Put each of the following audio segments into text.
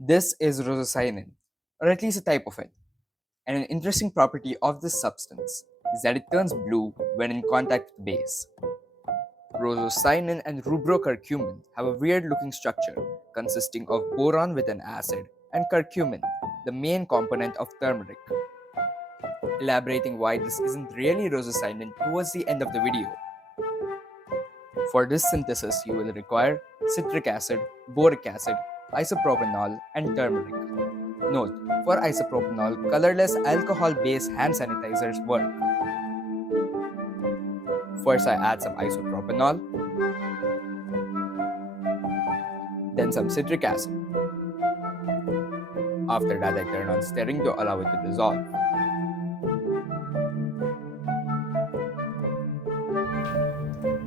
This is rosocyanine, or at least a type of it. And an interesting property of this substance is that it turns blue when in contact with base. Rosocyanine and Rubrocumin have a weird looking structure consisting of boron with an acid and curcumin, the main component of turmeric. Elaborating why this isn't really rosocyanine towards the end of the video. For this synthesis, you will require citric acid, boric acid, isopropanol, and turmeric. Note, for isopropanol, colorless alcohol-based hand sanitizers work. First, I add some isopropanol, then some citric acid. After that, I turn on stirring to allow it to dissolve.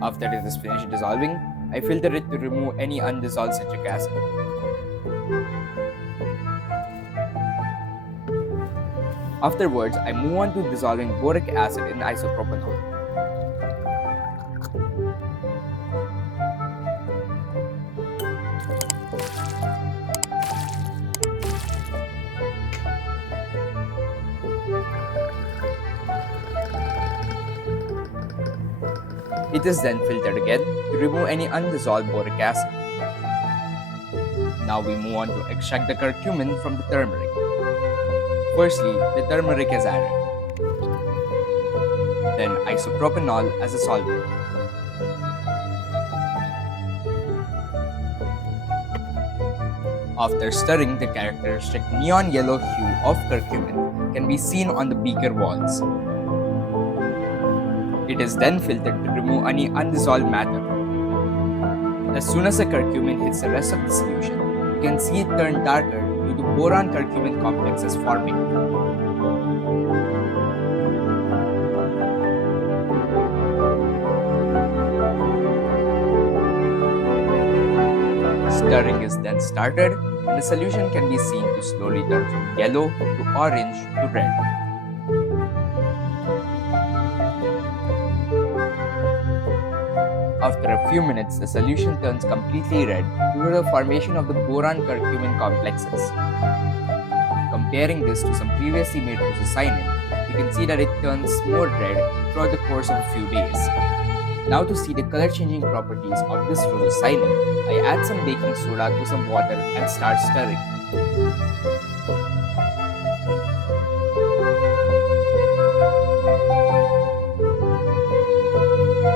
After it is finished dissolving, I filter it to remove any undissolved citric acid. Afterwards, I move on to dissolving boric acid in isopropanol. It is then filtered again to remove any undissolved boric acid. Now we move on to extract the curcumin from the turmeric. Firstly, the turmeric is added. Then isopropanol as a solvent. After stirring, the characteristic neon yellow hue of curcumin can be seen on the beaker walls. It is then filtered to remove any undissolved matter. As soon as the curcumin hits the rest of the solution, you can see it turn darker due to boron-curcumin complexes forming. Stirring is then started, and the solution can be seen to slowly turn from yellow to orange to red. After a few minutes, the solution turns completely red due to the formation of the boron-curcumin complexes. Comparing this to some previously made rosocyanine, you can see that it turns more red throughout the course of a few days. Now to see the color-changing properties of this rosocyanine, I add some baking soda to some water and start stirring.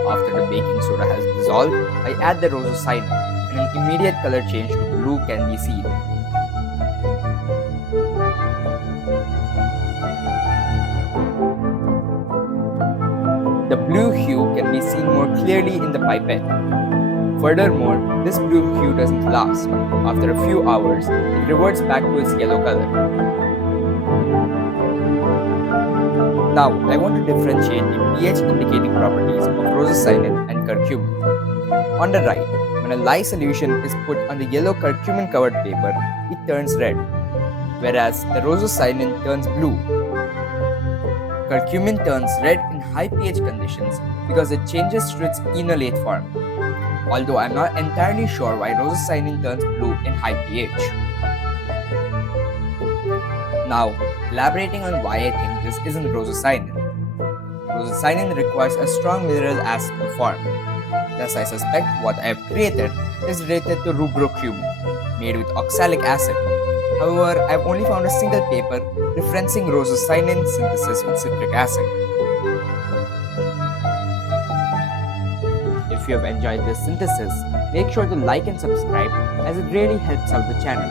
After the baking soda has dissolved, I add the rosocyanine and an immediate color change to blue can be seen. The blue hue can be seen more clearly in the pipette. Furthermore, this blue hue doesn't last. After a few hours, it reverts back to its yellow color. Now, I want to differentiate the pH indicating properties of rosocyanine and curcumin. On the right, when a lye solution is put on the yellow curcumin covered paper, it turns red, whereas the rosocyanine turns blue. Curcumin turns red in high pH conditions because it changes to its enolate form, although I am not entirely sure why rosocyanine turns blue in high pH. Now, elaborating on why I think this isn't rosocyanine. Rosocyanine requires a strong mineral acid to form. Thus, I suspect what I have created is related to Rubrocumin, made with oxalic acid. However, I have only found a single paper referencing rosocyanine synthesis with citric acid. If you have enjoyed this synthesis, make sure to like and subscribe as it really helps out the channel.